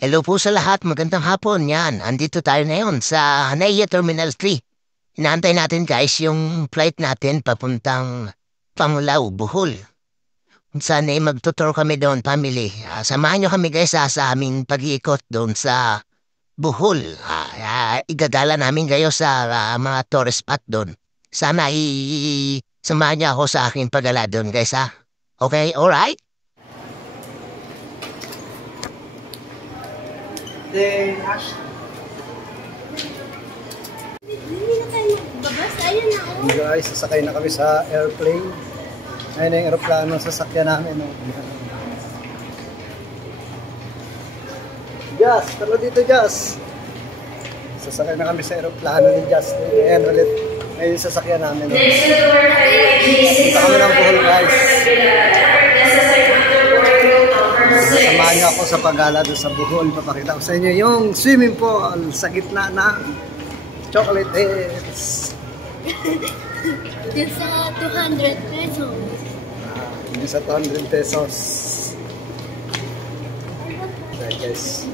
Hello po sa lahat, magandang hapon. Yan, andito tayo ngayon sa Hanaya Terminal 3. Inaantay natin guys yung flight natin papuntang Panglao, Bohol. Kung saan ay magtutur kami doon, family. Samahan nyo kami guys sa aming pag-iikot doon sa Bohol. Igadala namin kayo sa mga tourist spot doon. Sana samahan niyo ako sa aking pagala doon guys ha. Okay, alright? Then, Ash. Guys, sasakay na kami sa airplane. Ayun yung aeroplano sasakyan namin. Jazz, talo dito Jazz. Sasakay na kami sa aeroplano ni Jazz. Ayan ulit. Ayun yung sasakyan namin. Punta kami ng Bohol guys. Samahan niyo ako sa paggala doon sa Bohol. Papakita ko sa inyo yung swimming pool sa gitna ng chocolate hills. Din sa 200 pesos. Din sa 200 pesos. Okay guys.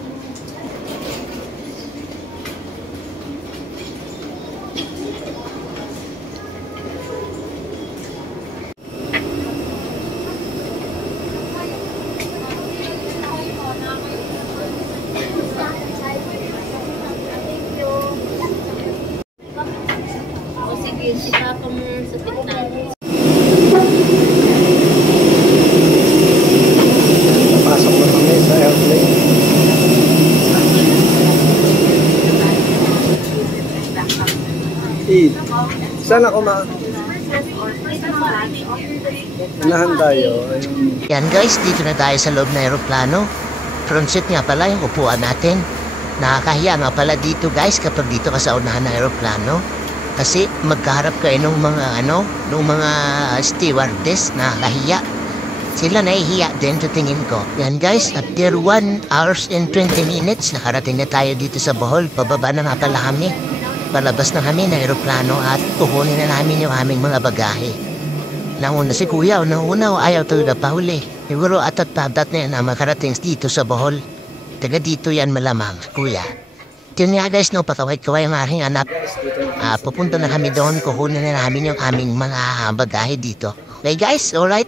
Ipapa mo sa tikna. Papasok na kami sa airplane. Saan ako Unahan tayo. Yan guys, dito na tayo sa loob ng aeroplano. Front seat nga pala yung upuan natin. Nakakahiya nga pala dito guys kapag dito ka sa unahan ng aeroplano. Kasi magkaharap kayo nung mga stewardess na kahiya. Sila nahihiya din sa tingin ko. Yan guys, after 1 hours and 20 minutes, nakarating na tayo dito sa Bohol. Pababa na nga pala kami. Palabas na kami ng aeroplano at kukunin na namin yung aming mga bagahe. Nauna si Kuya, nauna ayaw talaga pahuli. Siguro atat padat na yan na makarating dito sa Bohol. Taga dito yan malamang, Kuya. Yun nga guys, pakaway-kaway ang aking anak. Pupunta na kami doon, kukunin na namin yung aming mga bagahe dito. Okay guys, alright?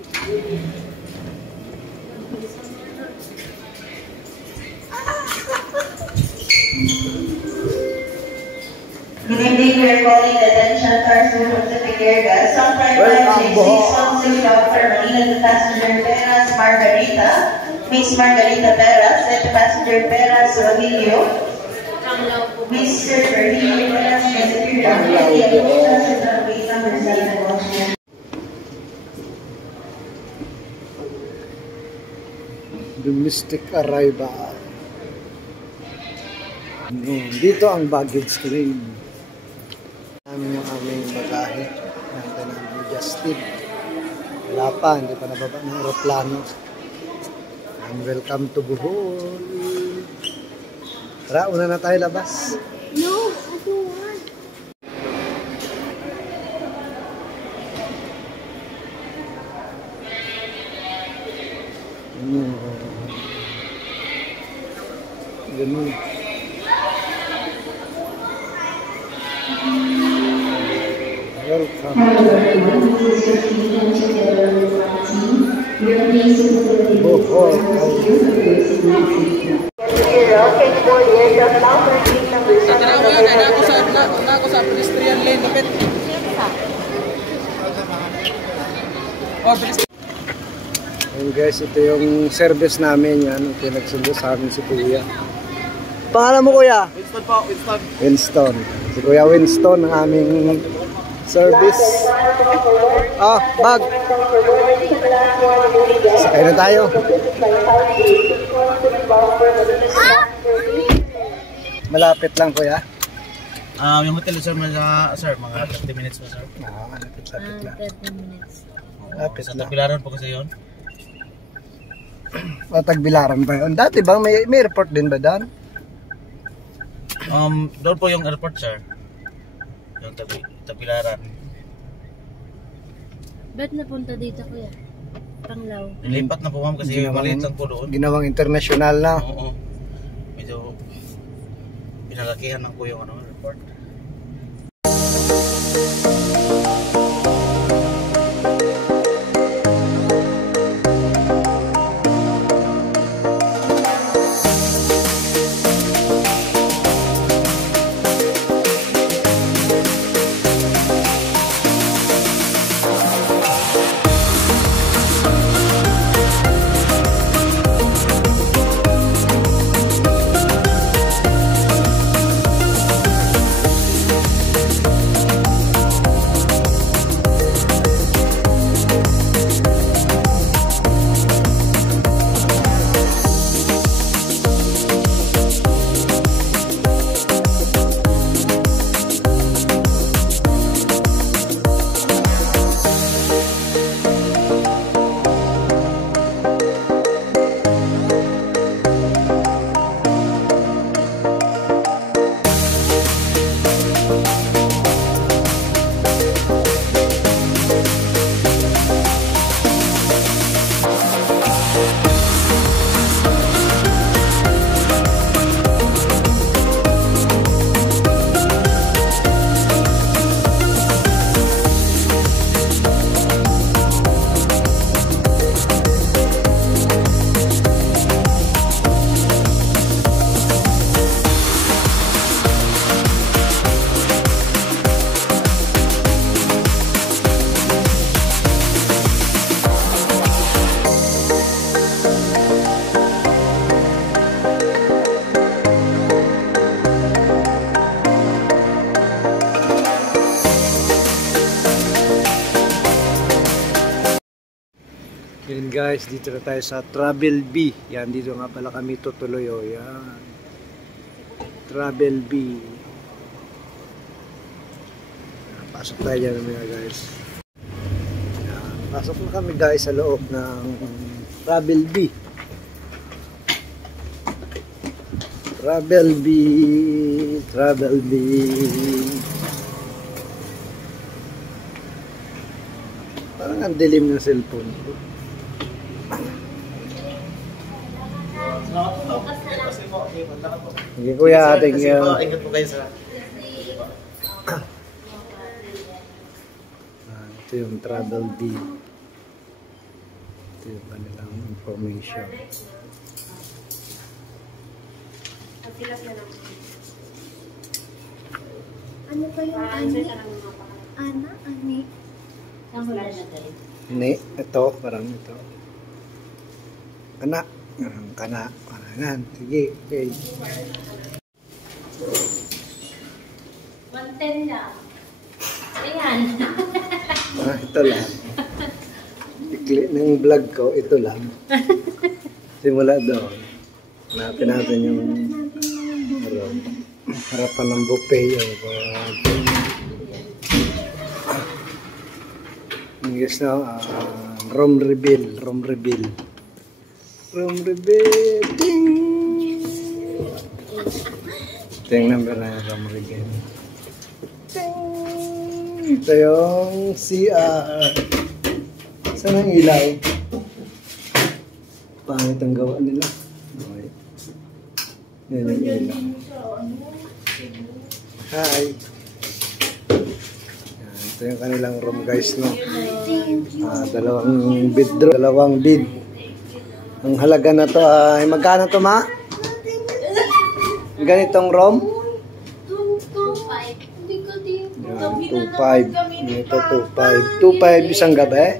Good evening, we are calling the attention to our Pacific Airgas. Some Prime 616 Dr. Manila to passenger Peras Margarita, Miss Margarita Peras, and passenger Peras Rodilio. Mr. Rodilio Peras, Domestic arrival. Dito ang baggage screen. Namin yung aming bagahe. Nandun namin Justin. Wala pa, hindi pa nababa ng aeroplano. And welcome to Bohol. Tara, una na tayo labas. No, I don't want. Ganun. Welcome. Bohol. Ako sa pedestrian lane, dapat. And guys, ito yung service namin yan. Pinagsundo sa amin si Kuya. Pangalan mo Kuya? Winston po, Winston. Winston. Si Kuya Winston ang aming service. Bag. Sakay na tayo. Malapit lang Kuya. Yung hotel sir, mga 30 minutes po sir. Lapit lang. 30 minutes. Lapit Sa lang. Tagbilaran po kasi yun. Tagbilaran ba yun? Dati bang may airport din ba doon? Doon po yung airport sir. Yung Tagbilaran. Ba't napunta dito kuya? Panglao. Nilipat na po ma'am kasi maliit lang po doon. Ginawang international na. Oo. medyo pinalakihan ng ko yung ano, report. Yan guys, dito na tayo sa Travel B. Yan, dito nga pala kami tutuloy. O, yan. Travel B. Yan, pasok tayo dyan mga guys. Yan, pasok na kami guys sa loob ng Travel B. Travel B. Travel B. Parang ang dilim ng cellphone ko. Sige kuya, thank you. Ingat po kayo sa... Ito yung Travel B. Ito yung kanilang information. Ano ba yung ani? Ana? Ani? Ni, ito, parang ito. Kana. Kana. Kanan. Sige. Okay. 110 lang. Ayan. Ito lang. Ikli ng vlog ko, ito lang. Simula doon. Hanapin natin yung harapan ng buffet yung English na room reveal. Room reveal. Room reveal. Ding! Ito yung number na room reveal. Ding! Ito yung CR. Saan ang ilaw? Pangit ang gawa nila. Okay. Yan yung ilaw. Hi! Yan, ito yung kanilang room guys, no? Dalawang bedroom. Dalawang bed. Ang halaga na to ay magkano to ma? Ganitong room? 2.5. Hindi ko din. Yan, 2.5. Ito 2.5. 2.5 isang gabi?